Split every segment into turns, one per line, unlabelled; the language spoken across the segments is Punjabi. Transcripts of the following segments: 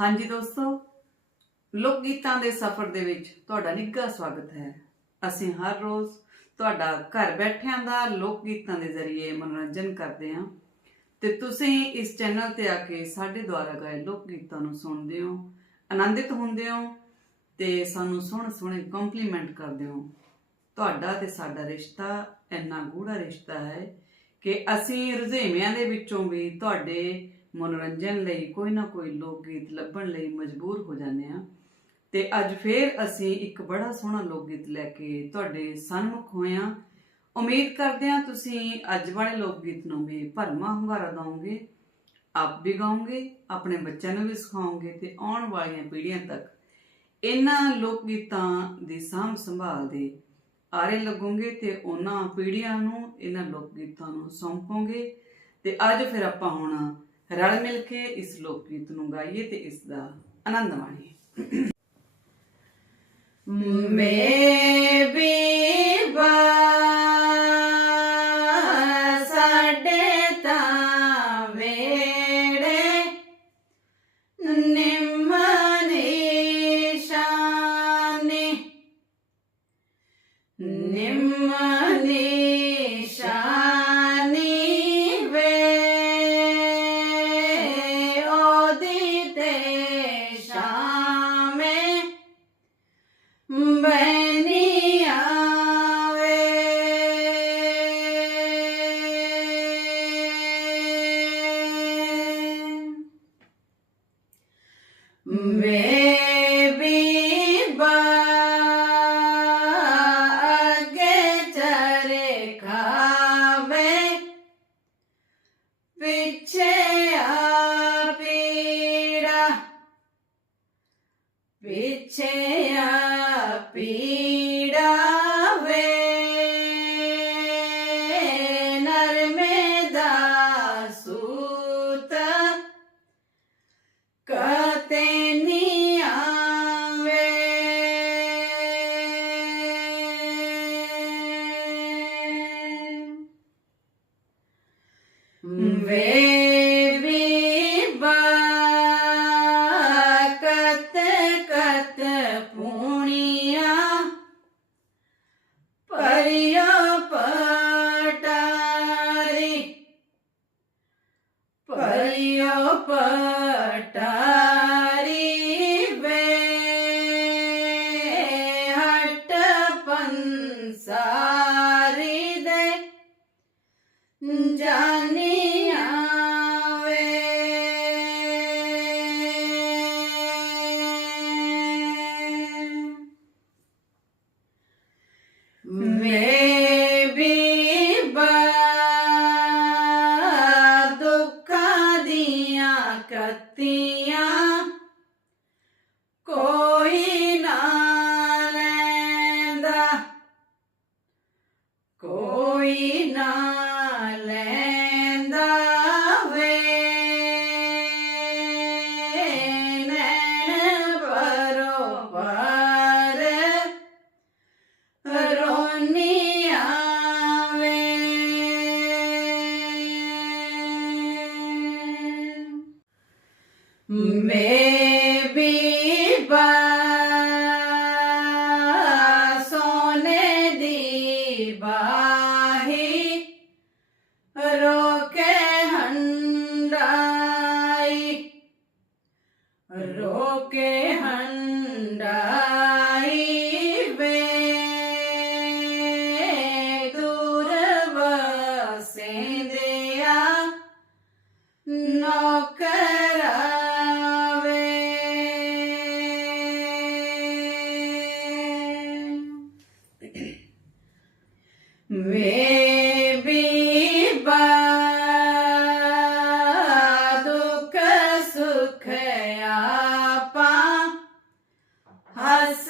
ਹਾਂਜੀ ਦੋਸਤੋ, ਲੋਕ ਗੀਤਾਂ ਦੇ ਸਫ਼ਰ ਦੇ ਵਿੱਚ ਤੁਹਾਡਾ ਨਿੱਘਾ ਸਵਾਗਤ ਹੈ। ਅਸੀਂ ਹਰ ਰੋਜ਼ ਤੁਹਾਡਾ ਘਰ ਬੈਠਿਆਂ ਦਾ ਲੋਕ ਗੀਤਾਂ ਦੇ ਜ਼ਰੀਏ ਮਨੋਰੰਜਨ ਕਰਦੇ ਹਾਂ। ਤੇ ਤੁਸੀਂ ਇਸ ਚੈਨਲ ਤੇ ਆ ਕੇ ਸਾਡੇ ਦੁਆਰਾ ਗਾਏ ਲੋਕ ਗੀਤਾਂ ਨੂੰ ਸੁਣਦੇ ਹੋ, ਆਨੰਦਿਤ ਹੁੰਦੇ ਹੋ ਤੇ ਸਾਨੂੰ ਸੋਹਣੇ ਸੋਹਣੇ ਕੰਪਲੀਮੈਂਟ ਕਰਦੇ ਹੋ। ਤੁਹਾਡਾ ਤੇ ਸਾਡਾ ਰਿਸ਼ਤਾ ਇੰਨਾ ਗੂੜਾ ਰਿਸ਼ਤਾ ਹੈ ਕਿ ਅਸੀਂ ਰੁਝੇਵਿਆਂ ਦੇ ਵਿੱਚੋਂ ਵੀ ਤੁਹਾਡੇ ਮਨੋਰੰਜਨ ਲਈ ਕੋਈ ਨਾ ਕੋਈ ਲੋਕ ਗੀਤ ਲੱਭਣ ਲਈ ਮਜਬੂਰ ਹੋ ਜਾਂਦੇ ਆ ਤੇ ਅੱਜ ਫੇਰ ਅਸੀਂ ਇੱਕ ਬੜਾ ਸੋਹਣਾ ਲੋਕ ਗੀਤ ਲੈ ਕੇ ਤੁਹਾਡੇ ਸਨਮੁਖ ਹੋਏ ਹਾਂ। ਉਮੀਦ ਕਰਦੇ ਹਾਂ ਤੁਸੀਂ ਅੱਜ ਵਾਲੇ ਲੋਕ ਗੀਤ ਨੂੰ ਵੀ ਭਰਮਾ ਹੁੰਗਾਰਾ ਦਿਓਗੇ ਆਪ ਵੀ ਗਾਓਗੇ, ਆਪਣੇ ਬੱਚਿਆਂ ਨੂੰ ਵੀ ਸਿਖਾਓਗੇ ਤੇ ਆਉਣ ਵਾਲੀਆਂ ਪੀੜ੍ਹੀਆਂ ਤੱਕ ਇਹਨਾਂ ਲੋਕ ਗੀਤਾਂ ਦੀ ਸਾਂਭ ਸੰਭਾਲ ਦੇ ਆਰੇ ਲੱਗੋਗੇ ਤੇ ਉਹਨਾਂ ਪੀੜ੍ਹੀਆਂ ਨੂੰ ਇਹਨਾਂ ਲੋਕ ਗੀਤਾਂ ਨੂੰ ਸੌਂਪੋਗੇ। ਤੇ ਅੱਜ ਫਿਰ ਆਪਾਂ ਹੁਣ ਰਲ ਮਿਲ ਕੇ ਇਸ ਲੋਕ ਗੀਤ ਨੂੰ ਗਾਈਏ ਤੇ ਇਸ ਦਾ ਆਨੰਦ ਮਾਣੀਏ।
ਮੇ ਬੀਬਾ ਸਾਡੇ ਤਾਂ ਵੇੜੇ ਨਿਮਨੀ ਸ਼ਾਨੀ ਨਿਮਨੀ ਵੇ gatinha, com ਮੇ ਬੀਬਾ ਸੋਨੇ ਦੀ ਬਾਹੀ ਰੋਕੇ ਹੰਡਾਈ ਰੋਕੇ ਹੰਡਾਈ ਵੇ ਦੂਰ ਵਸੇਂਦਿਆ ਨੌਕਰਾਵੇ ਵੇ ਬੀਬਾ ਦੁੱਖ ਸੁਖ ਆਪਾ ਹੱਸ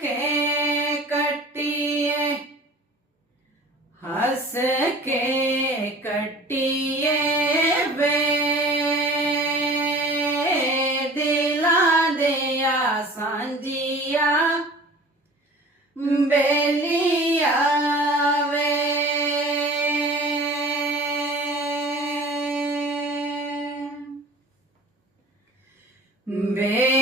ਕੇ ਕੱਟੀਏ ਹੱਸ ਕੇ ਕੱਟੀਏ ਵੇ ਦਿਲਾਂ ਦੇ ਆ ਸਾਂਝੀਆਂ ਬੇਲੀਆ Bem...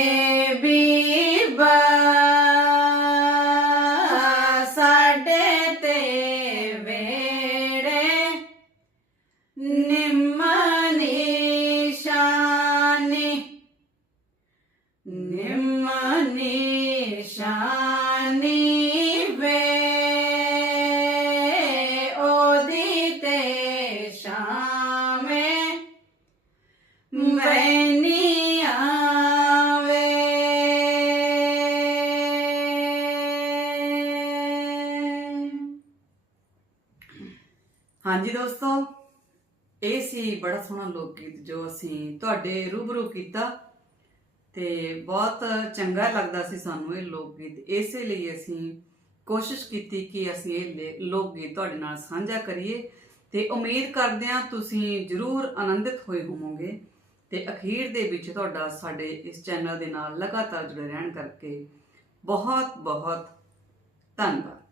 ਹਾਂਜੀ ਦੋਸਤੋ, ਇਹ ਸੀ ਬੜਾ ਸੋਹਣਾ ਲੋਕ ਗੀਤ ਜੋ ਅਸੀਂ ਤੁਹਾਡੇ ਰੂਬਰੂ ਕੀਤਾ ਤੇ ਬਹੁਤ ਚੰਗਾ ਲੱਗਦਾ ਸੀ ਸਾਨੂੰ ਇਹ ਲੋਕ ਗੀਤ ਇਸੇ ਲਈ ਅਸੀਂ ਕੋਸ਼ਿਸ਼ ਕੀਤੀ ਕਿ ਅਸੀਂ ਇਹ ਲੇ- ਲੋਕ ਗੀਤ ਤੁਹਾਡੇ ਨਾਲ ਸਾਂਝਾ ਕਰੀਏ ਤੇ ਉਮੀਦ ਕਰਦੇ ਹਾਂ ਤੁਸੀਂ ਜ਼ਰੂਰ ਆਨੰਦਿਤ ਹੋਏ ਹੋਵੋਗੇ ਤੇ ਅਖੀਰ ਦੇ ਵਿੱਚ ਤੁਹਾਡਾ ਸਾਡੇ ਇਸ ਚੈਨਲ ਦੇ ਨਾਲ ਲਗਾਤਾਰ ਜੁੜੇ ਰਹਿਣ ਕਰਕੇ ਬਹੁਤ ਬਹੁਤ ਧੰਨਵਾਦ।